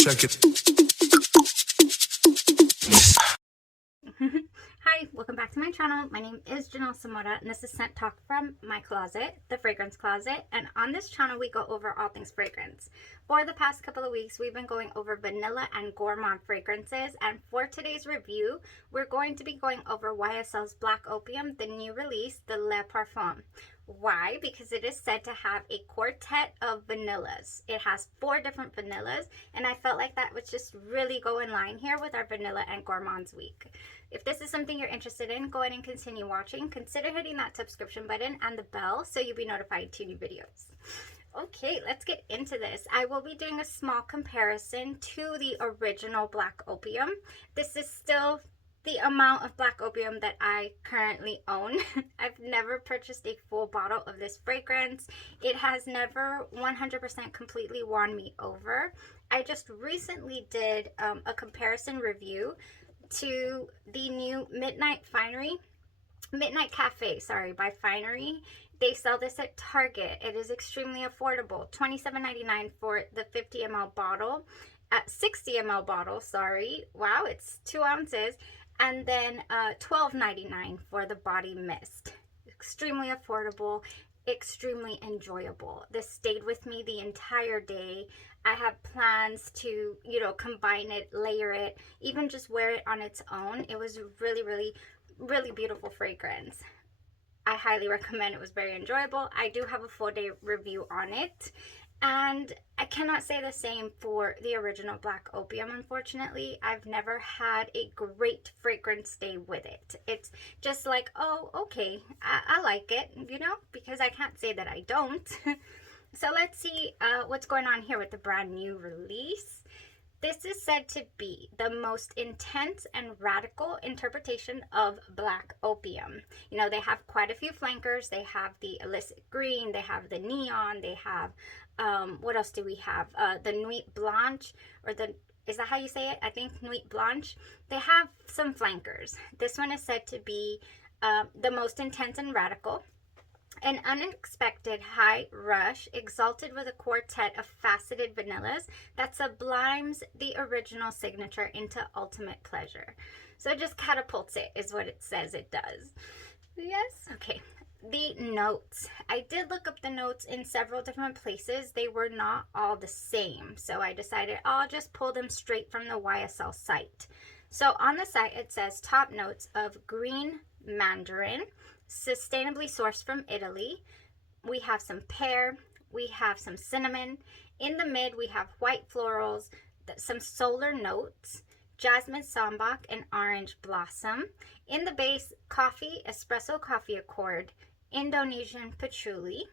Check it. Hi, welcome back to my channel. My name is Janelle Samora and this is Scent Talk from my closet, the fragrance closet. And on this channel, we go over all things fragrance. For the past couple of weeks, we've been going over Vanilla and Gourmand fragrances. And for today's review, we're going to be going over YSL's Black Opium, the new release, the Le Parfum. Why? Because it is said to have a quartet of vanillas. It has 4 different vanillas, and I felt like that would just really go in line here with our Vanilla and Gourmands week. If this is something you're interested in, go ahead and continue watching. Consider hitting that subscription button and the bell so you'll be notified to new videos. Okay, let's get into this. I will be doing a small comparison to the original Black Opium. This is still the amount of Black Opium that I currently own. I've never purchased a full bottle of this fragrance. It has never 100% completely won me over. I just recently did a comparison review to the new Midnight Cafe, by Finery. They sell this at Target. It is extremely affordable, $27.99 for the 50 ml bottle, 60 ml bottle, sorry. Wow, it's 2 ounces. And then $12.99 for the body mist. Extremely affordable, extremely enjoyable. This stayed with me the entire day. I have plans to, combine it, layer it, even just wear it on its own. It was really, really, really beautiful fragrance. I highly recommend. It was very enjoyable. I do have a full day review on it. And I cannot say the same for the original Black Opium, unfortunately. I've never had a great fragrance day with it. It's just like, oh, okay, I like it, because I can't say that I don't. So let's see what's going on here with the brand new release. This is said to be the most intense and radical interpretation of Black Opium. They have quite a few flankers. They have the illicit green, they have the neon, they have, what else do we have? The Nuit Blanche, is that how you say it? I think Nuit Blanche. They have some flankers. This one is said to be the most intense and radical. An unexpected high rush, exalted with a quartet of faceted vanillas that sublimes the original signature into ultimate pleasure. So it just catapults it, is what it says it does. Yes? Okay. The notes. I did look up the notes in several different places. They were not all the same. So I decided I'll just pull them straight from the YSL site. So on the site, it says top notes of green mandarin, sustainably sourced from Italy. We have some pear, we have some cinnamon. In the mid, we have white florals, some solar notes, jasmine sambac, and orange blossom. In the base, coffee, espresso coffee accord, Indonesian patchouli,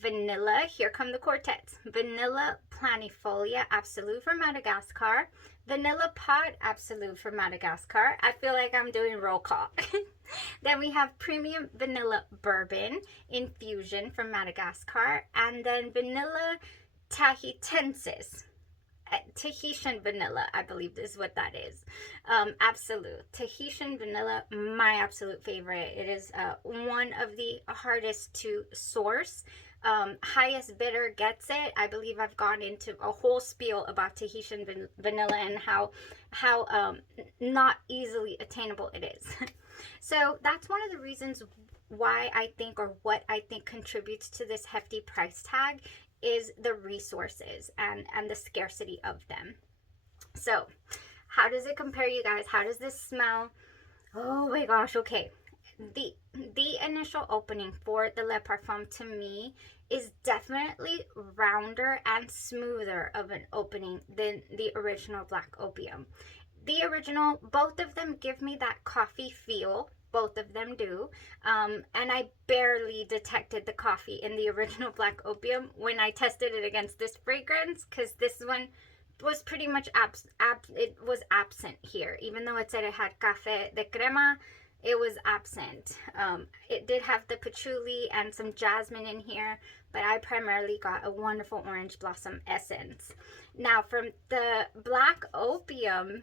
vanilla, here come the quartets, vanilla planifolia absolute from Madagascar, vanilla pod absolute from Madagascar. I feel like I'm doing roll call. Then we have premium vanilla bourbon infusion from Madagascar, and then vanilla tahitensis. Tahitian vanilla, I believe is what that is. Absolute Tahitian vanilla, my absolute favorite. It is one of the hardest to source. Highest bidder gets it. I believe I've gone into a whole spiel about Tahitian vanilla and how not easily attainable it is. So that's one of the reasons why I think, or what I think contributes to this hefty price tag, is the resources and the scarcity of them. So how does it compare, you guys? How does this smell? Oh my gosh, okay. The initial opening for the Le Parfum to me is definitely rounder and smoother of an opening than the original Black Opium. The original, both of them give me that coffee feel. Both of them do. And I barely detected the coffee in the original Black Opium when I tested it against this fragrance, because this one was pretty much absent here. Even though it said it had café de crema, it was absent. It did have the patchouli and some jasmine in here, but I primarily got a wonderful orange blossom essence. Now from the Black Opium,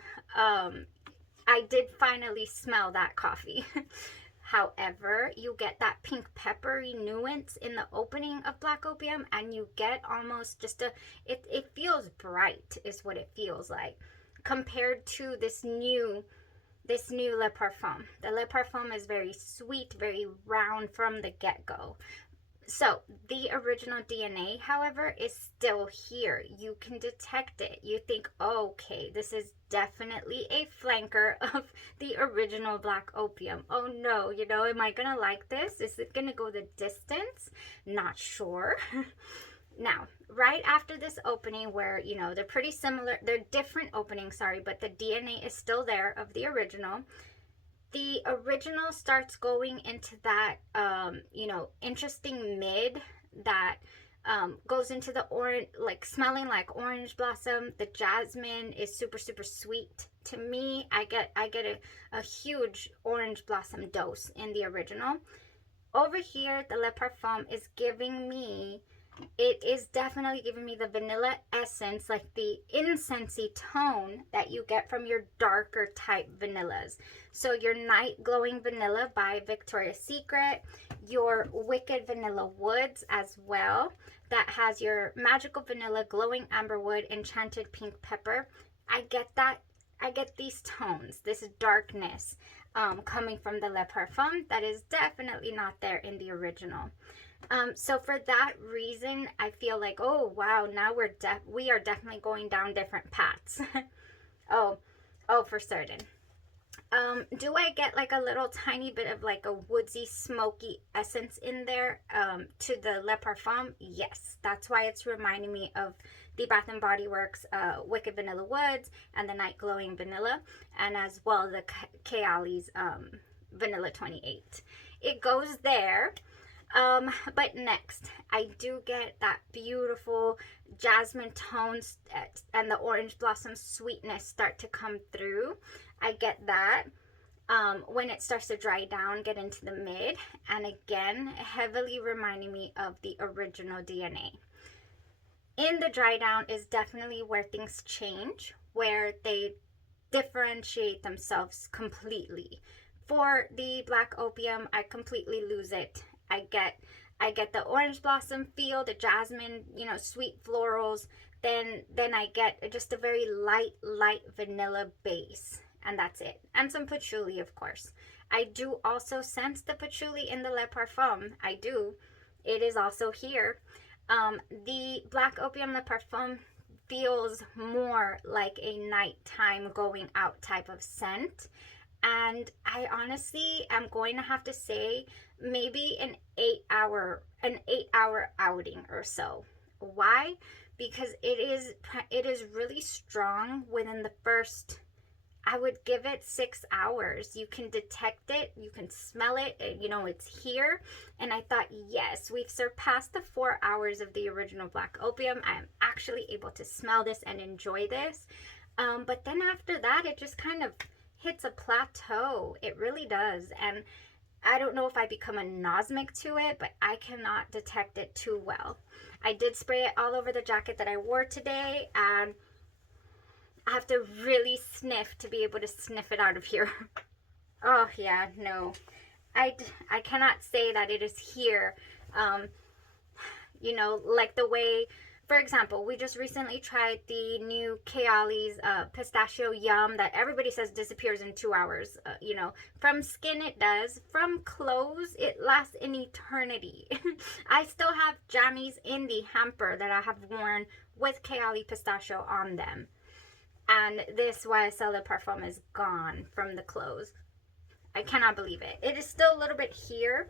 I did finally smell that coffee. However, you get that pink peppery nuance in the opening of Black Opium, and you get almost just it feels bright is what it feels like, compared to this new Le Parfum. The Le Parfum is very sweet, very round from the get-go. So the original DNA, however, is still here. You can detect it. You think, oh, okay, this is definitely a flanker of the original Black Opium. Oh no, you know, am I gonna like this? Is it gonna go the distance? Not sure. Now, right after this opening where, you know, they're pretty similar, they're different openings, sorry, but the DNA is still there of the original. The original starts going into that, you know, interesting mid that goes into the orange, like smelling like orange blossom. The jasmine is super, super sweet. To me, I get a huge orange blossom dose in the original. Over here, the Le Parfum is giving me, it is definitely giving me the vanilla essence, like the incensey tone that you get from your darker type vanillas. So your Night Glowing Vanilla by Victoria's Secret, your Wicked Vanilla Woods as well, that has your Magical Vanilla, Glowing Amberwood, Enchanted Pink Pepper. I get that. I get these tones, this darkness coming from the Le Parfum that is definitely not there in the original. So for that reason, I feel like, oh wow, now we are definitely going down different paths. oh for certain. Do I get like a little tiny bit of like a woodsy, smoky essence in there to the Le Parfum? Yes, that's why it's reminding me of the Bath & Body Works Wicked Vanilla Woods and the Night Glowing Vanilla, and as well the Kayali's Vanilla 28. It goes there. But next, I do get that beautiful jasmine tones and the orange blossom sweetness start to come through. I get that when it starts to dry down, get into the mid, and again, heavily reminding me of the original DNA. In the dry down is definitely where things change, where they differentiate themselves completely. For the Black Opium, I completely lose it. I get the orange blossom feel, the jasmine, you know, sweet florals. Then I get just a very light vanilla base, and that's it. And some patchouli, of course. I do also sense the patchouli in the Le Parfum. I do. It is also here. The Black Opium Le Parfum feels more like a nighttime going out type of scent. And I honestly am going to have to say maybe an 8-hour outing or so. Why? Because it is really strong within the first, I would give it 6 hours. You can detect it, you can smell it, you know, it's here. And I thought, yes, we've surpassed the 4 hours of the original Black Opium. I am actually able to smell this and enjoy this. But then after that, it just kind of hits a plateau. It really does. And I don't know if I become anosmic to it, but I cannot detect it too well. I did spray it all over the jacket that I wore today, and I have to really sniff to be able to sniff it out of here. Oh yeah, no. I cannot say that it is here. You know, like the way, for example, we just recently tried the new Kayali's Pistachio Yum that everybody says disappears in 2 hours. You know, from skin it does. From clothes, it lasts an eternity. I still have jammies in the hamper that I have worn with Kayali Pistachio on them. And this YSL Le Parfum is gone from the clothes. I cannot believe it. It is still a little bit here.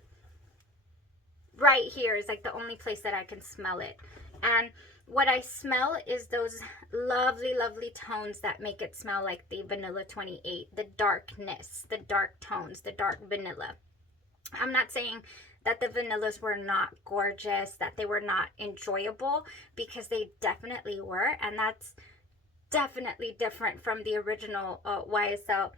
Right here is like the only place that I can smell it. And what I smell is those lovely, lovely tones that make it smell like the Vanilla 28. The darkness, the dark tones, the dark vanilla. I'm not saying that the vanillas were not gorgeous, that they were not enjoyable, because they definitely were. And that's definitely different from the original YSL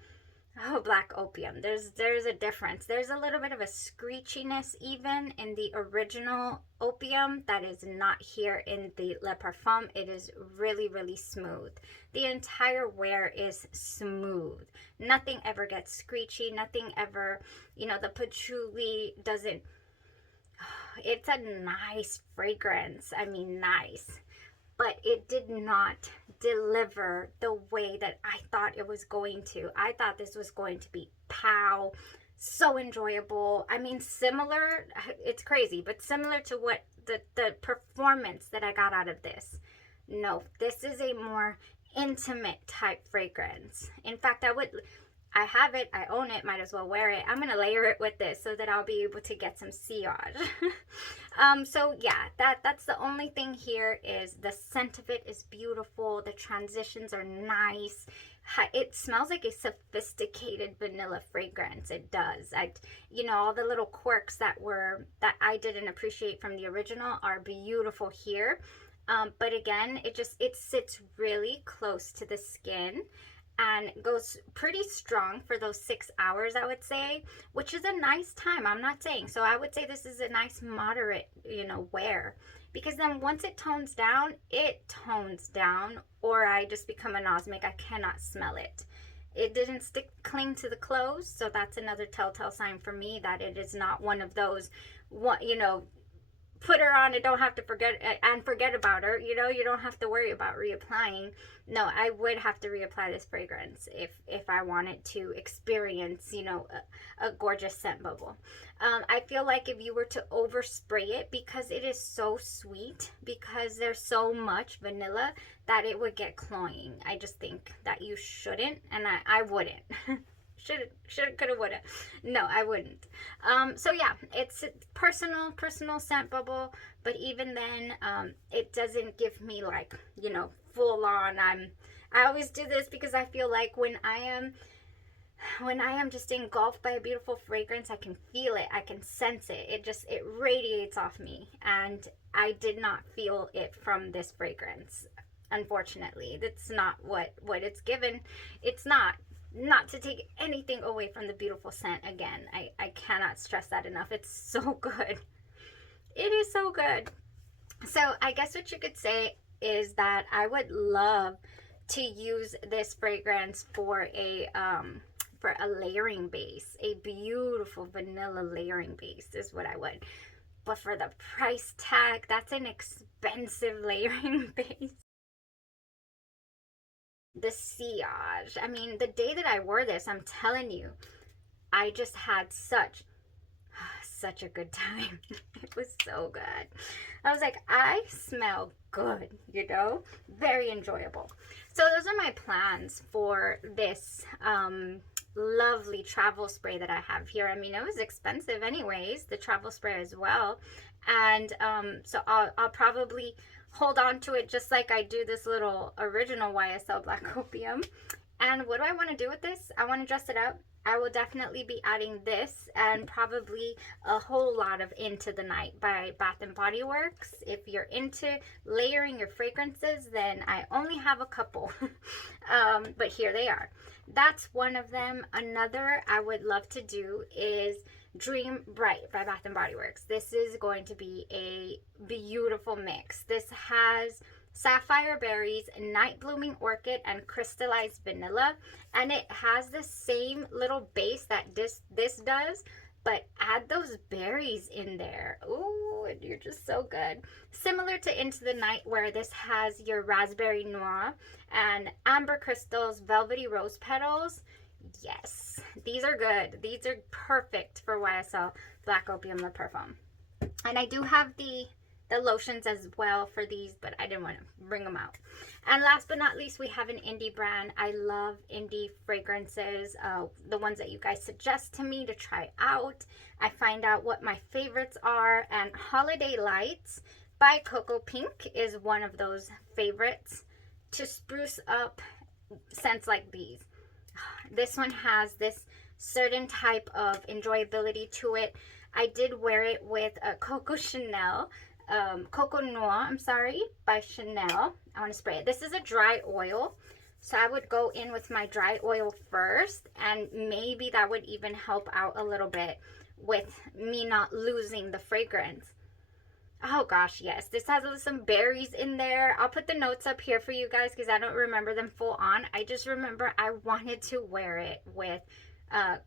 Oh, black opium. There's a difference. There's a little bit of a screechiness even in the original opium that is not here in the Le Parfum. It is really, really smooth. The entire wear is smooth. Nothing ever gets screechy. Nothing ever, you know, the patchouli doesn't. It's a nice fragrance. I mean, nice. But it did not deliver the way that I thought it was going to. I thought this was going to be pow, so enjoyable. I mean, similar, it's crazy, but similar to what the performance that I got out of this. No, this is a more intimate type fragrance. In fact, I have it, I own it, might as well wear it. I'm gonna layer it with this so that I'll be able to get some sillage. So yeah, that's the only thing here is the scent of it is beautiful. The transitions are nice. It smells like a sophisticated vanilla fragrance. It does. You know, all the little quirks that I didn't appreciate from the original are beautiful here. But again, it sits really close to the skin and goes pretty strong for those 6 hours, I would say, which is a nice time. I'm not saying. So I would say this is a nice moderate, you know, wear. Because then once it tones down, or I just become anosmic. I cannot smell it. It didn't cling to the clothes, so that's another telltale sign for me that it is not one of those, you know, put her on and don't have to forget about her. You know, you don't have to worry about reapplying. No, I would have to reapply this fragrance if I wanted to experience, you know, a gorgeous scent bubble. I feel like if you were to overspray it, because it is so sweet, because there's so much vanilla, that it would get cloying. I just think that you shouldn't, and I wouldn't. Should, coulda, woulda. No, I wouldn't. So yeah, it's a personal scent bubble, but even then, it doesn't give me like, you know, full on. I always do this because I feel like when I am just engulfed by a beautiful fragrance, I can feel it, I can sense it. It radiates off me, and I did not feel it from this fragrance. Unfortunately, that's not what it's given. It's not to take anything away from the beautiful scent. Again, I cannot stress that enough. It's so good. It is so good. So I guess what you could say is that I would love to use this fragrance for a layering base, a beautiful vanilla layering base is what I would. But for the price tag, that's an expensive layering base. The sillage. I mean, the day that I wore this, I'm telling you, I just had such a good time. It was so good. I was like, I smell good, you know? Very enjoyable. So those are my plans for this lovely travel spray that I have here. I mean, it was expensive anyways, the travel spray as well. And so I'll probably hold on to it just like I do this little original YSL Black Opium. And what do I want to do with this? I want to dress it up. I will definitely be adding this and probably a whole lot of Into the Night by Bath and Body Works. If you're into layering your fragrances, then I only have a couple, but here they are. That's one of them. Another I would love to do is Dream Bright by Bath and Body Works. This is going to be a beautiful mix. This has sapphire berries, night blooming orchid, and crystallized vanilla, and it has the same little base that this does, but add those berries in there. Ooh, you're just so good. Similar to Into the Night, where this has your raspberry noir and amber crystals, velvety rose petals. Yes, these are good. These are perfect for YSL Black Opium Le Parfum. And I do have the lotions as well for these, but I didn't want to bring them out. And last but not least, we have an indie brand. I love indie fragrances, the ones that you guys suggest to me to try out. I find out what my favorites are, and Holiday Lights by Coco Pink is one of those favorites to spruce up scents like these. This one has this certain type of enjoyability to it. I did wear it with a Coco Noir, I'm sorry, by Chanel. I want to spray it. This is a dry oil, So I would go in with my dry oil first, and maybe that would even help out a little bit with me not losing the fragrance. Oh gosh, yes. This has some berries in there. I'll put the notes up here for you guys because I don't remember them full on. I just remember I wanted to wear it with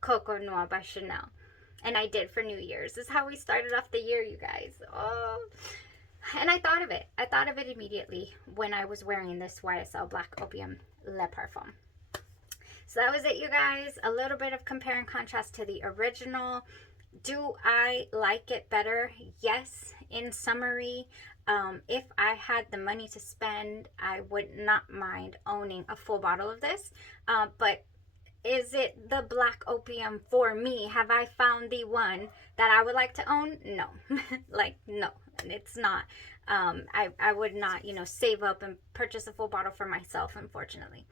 Coco Noir by Chanel. And I did for New Year's. This is how we started off the year, you guys. Oh. And I thought of it. I thought of it immediately when I was wearing this YSL Black Opium Le Parfum. So that was it, you guys. A little bit of compare and contrast to the original. Do I like it better? Yes. In summary, if I had the money to spend, I would not mind owning a full bottle of this. But is it the Black Opium for me? Have I found the one that I would like to own? No. Like, no, it's not. I would not, you know, save up and purchase a full bottle for myself, unfortunately.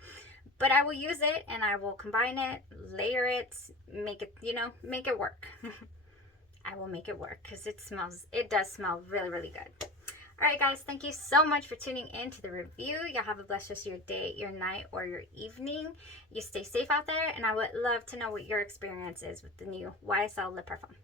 But I will use it, and I will combine it, layer it, make it, you know, make it work. I will make it work because it does smell really, really good. All right, guys, thank you so much for tuning in to the review. Y'all have a blessed rest of your day, your night, or your evening. You stay safe out there, and I would love to know what your experience is with the new YSL Lip Parfum.